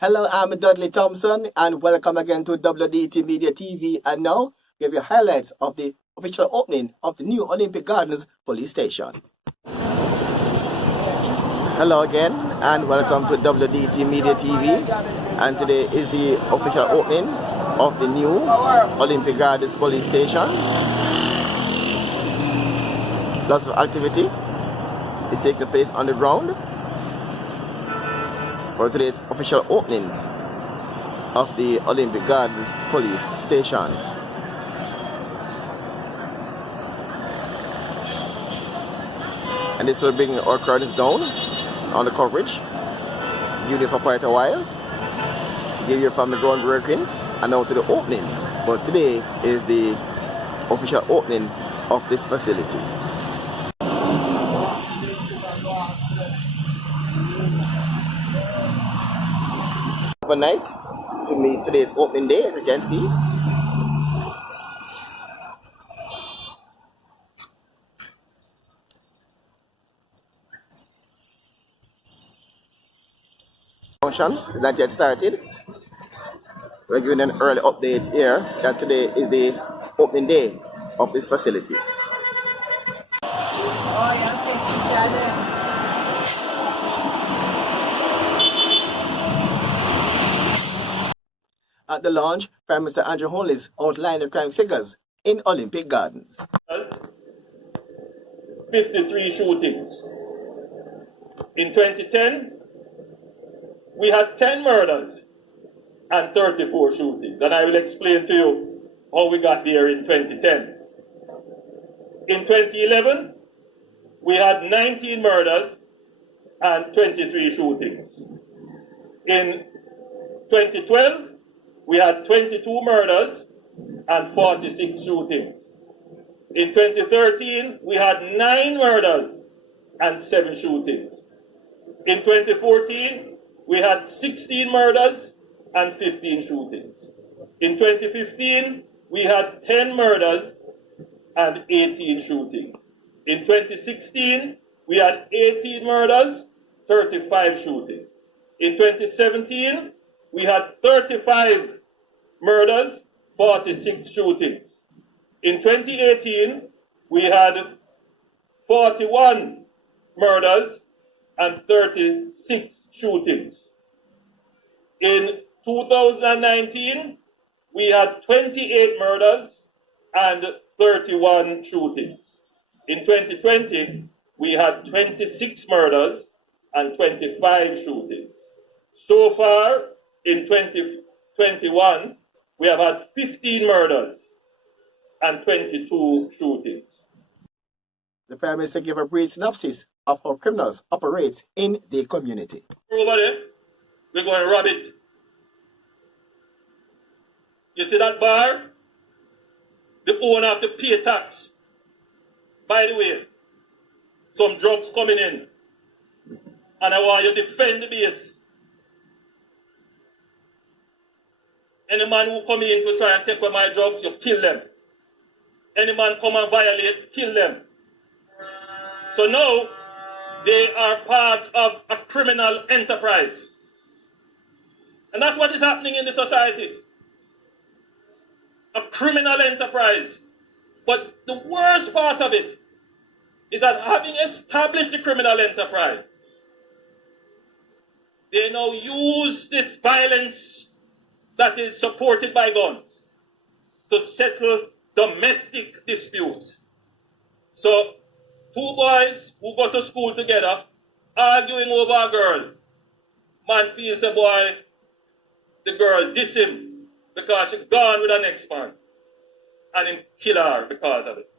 Hello, I'm Dudley Thompson, and welcome again to WDT Media TV. And now, give you highlights of the official opening of the new Olympic Gardens police station. Hello again, and welcome to WDT Media TV. And today is the official opening of the new Olympic Gardens police station. Lots of activity is taking place on the ground for today's official opening of the Olympic Gardens police station. And this will bring our curtains down on the coverage, doing it for quite a while, give you from the groundbreaking and now to the opening. But today is the official opening of this facility. Overnight to meet today's opening day, as you can see. Function is not yet started. We're giving an early update here that today is the opening day of this facility. At the launch, Prime Minister Andrew Holness outlined the crime figures in Olympic Gardens. 53 shootings. In 2010, we had 10 murders and 34 shootings. And I will explain to you how we got there in 2010. In 2011, we had 19 murders and 23 shootings. In 2012, we had 22 murders and 46 shootings. In 2013, we had 9 murders and 7 shootings. In 2014, we had 16 murders and 15 shootings. In 2015, we had 10 murders and 18 shootings. In 2016, we had 18 murders, 35 shootings. In 2017, we had 35 murders, 46 shootings. In 2018, we had 41 murders and 36 shootings. In 2019, we had 28 murders and 31 shootings. In 2020, we had 26 murders and 25 shootings. So far, in 2021, we have had 15 murders and 22 shootings. The Prime Minister gave a brief synopsis of how criminals operate in the community. Over there, we're going to rob it. You see that bar? The owner have to pay tax. By the way, some drugs coming in. And I want you to defend the base. Any man who come in to try and take away my drugs, you kill them. Any man come and violate, kill them. So now, they are part of a criminal enterprise. And that's what is happening in the society. A criminal enterprise. But the worst part of it is that having established the criminal enterprise, they now use this violence that is supported by guns to settle domestic disputes. So, two boys who go to school together, arguing over a girl. Man feels the boy, the girl diss him because she gone with the next man. And him kill her because of it.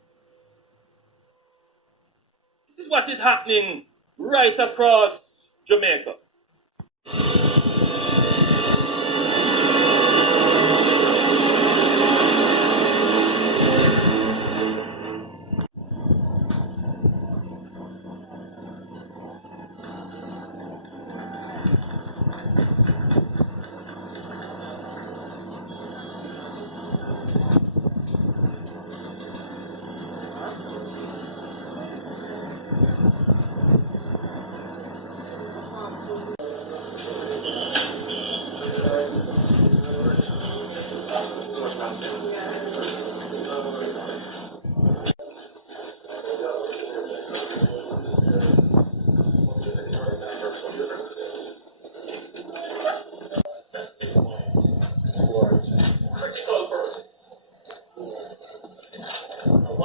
This is what is happening right across Jamaica.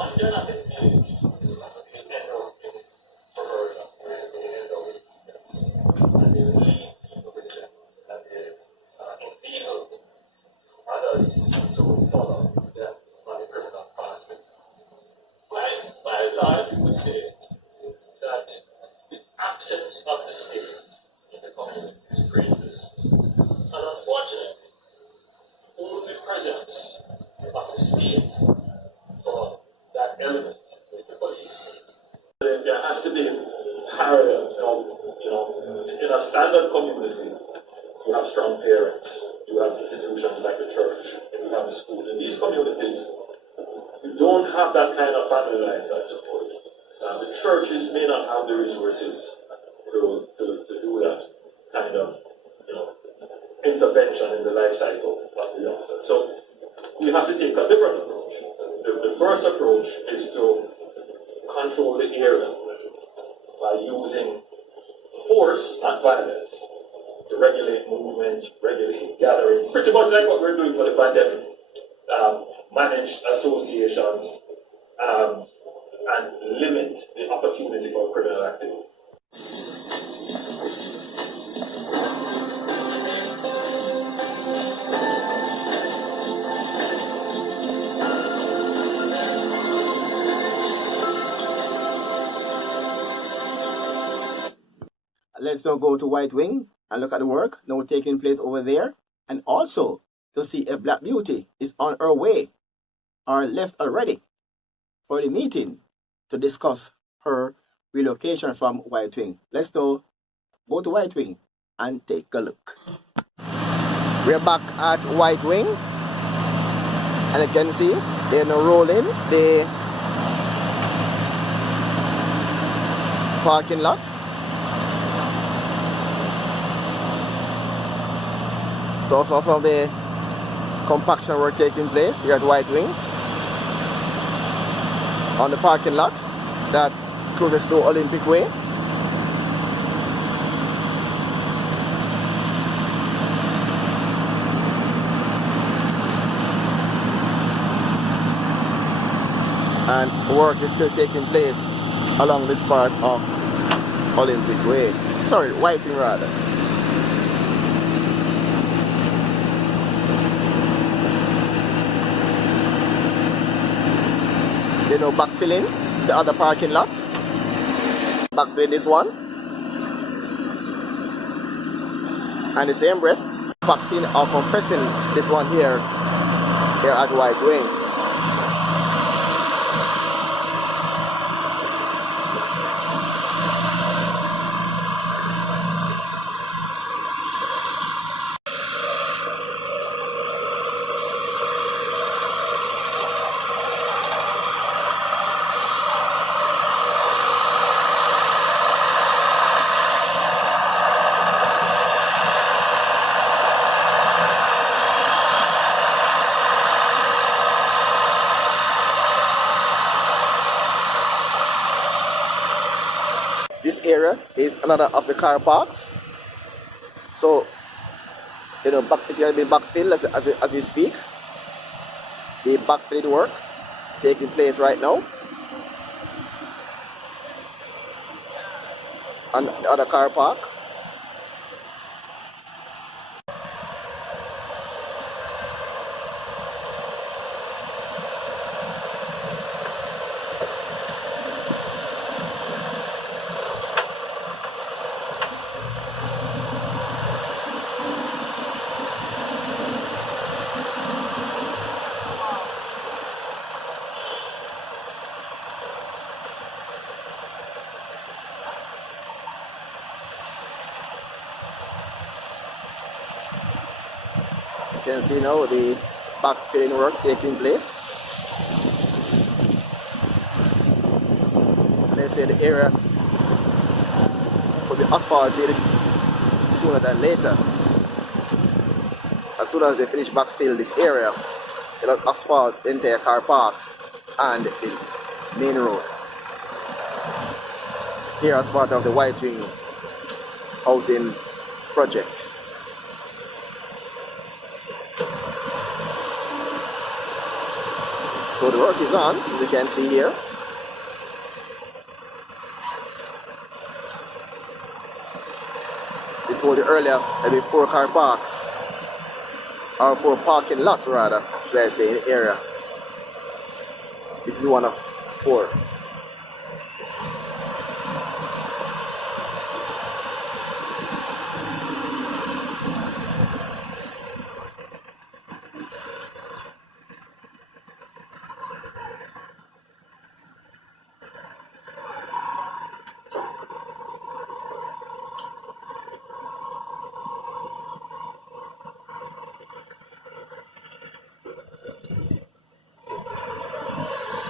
once they're not getting paid, they end up in perversion, where they end up with ignorance, and they lead people with them, and they enable others to follow them on the criminal pathway. By and large, we would say that the absence of the state in the community creates this. And unfortunately, only presence of the state for that element with the police. There has to be parallels. In a standard community, you have strong parents, you have institutions like the church, and you have the schools. In these communities, you don't have that kind of family life that support. The churches may not have the resources to do that kind of intervention in the life cycle of the youngster. So we have to take a different approach. The first approach is to control the area by using force, not violence, to regulate movement, regulate gathering, pretty much like what we're doing for the pandemic. Manage associations and limit the opportunity for criminal activity. Let's now go to White Wing and look at the work now taking place over there, and also to see if Black Beauty is on her way or left already for the meeting to discuss her relocation from White Wing. Let's now go to White Wing and take a look. We're back at White Wing, and you can see they're now rolling the parking lot. So some of the compaction work taking place here at White Wing on the parking lot that closest to Olympic Way. And work is still taking place along this part of Olympic Way. Sorry, White Wing rather. They know backfilling the other parking lot. Backfilling this one. And the same breath, compacting or compressing this one here at White Wing. This area is another of the car parks. So, if you're in the backfill as we speak, the backfilling work is taking place right now. And the other car park. You can see now the backfilling work taking place. And they say the area will be asphalted sooner than later. As soon as they finish backfill this area, they'll asphalt the entire car parks and the main road. Here as part of the White Wing housing project. So the work is on, as you can see here. We told you earlier that there 4 car parks, or 4 parking lots rather, should I say, in the area. This is one of 4.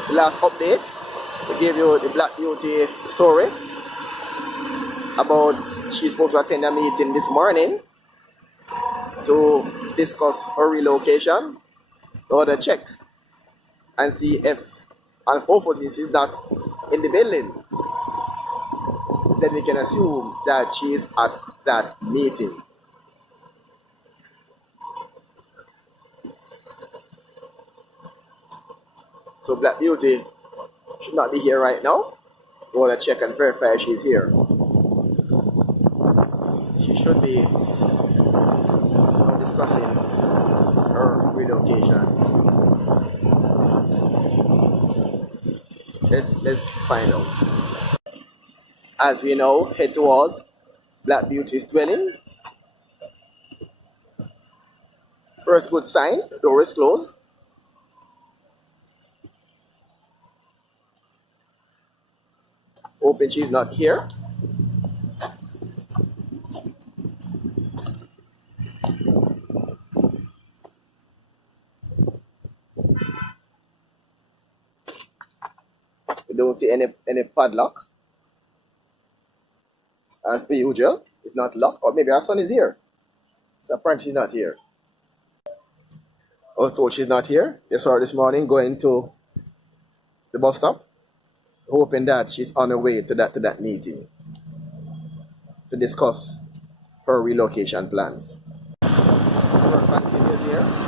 The last update, we gave you the Black Beauty story about she's supposed to attend a meeting this morning to discuss her relocation. We want to check and see if, and hopefully she's not in the building, then we can assume that she is at that meeting. So Black Beauty should not be here right now. We want to check and verify she's here. She should be discussing her relocation. Let's find out. As we now head towards Black Beauty's dwelling. First good sign, door is closed. Hoping she's not here. We don't see any padlock. As per usual, it's not locked, or maybe our son is here. So apparently she's not here. I was told she's not here. They saw her this morning going to the bus stop, hoping that she's on her way to that meeting to discuss her relocation plans. Work continues here.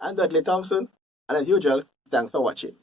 I'm Dudley Thompson, and as usual, thanks for watching.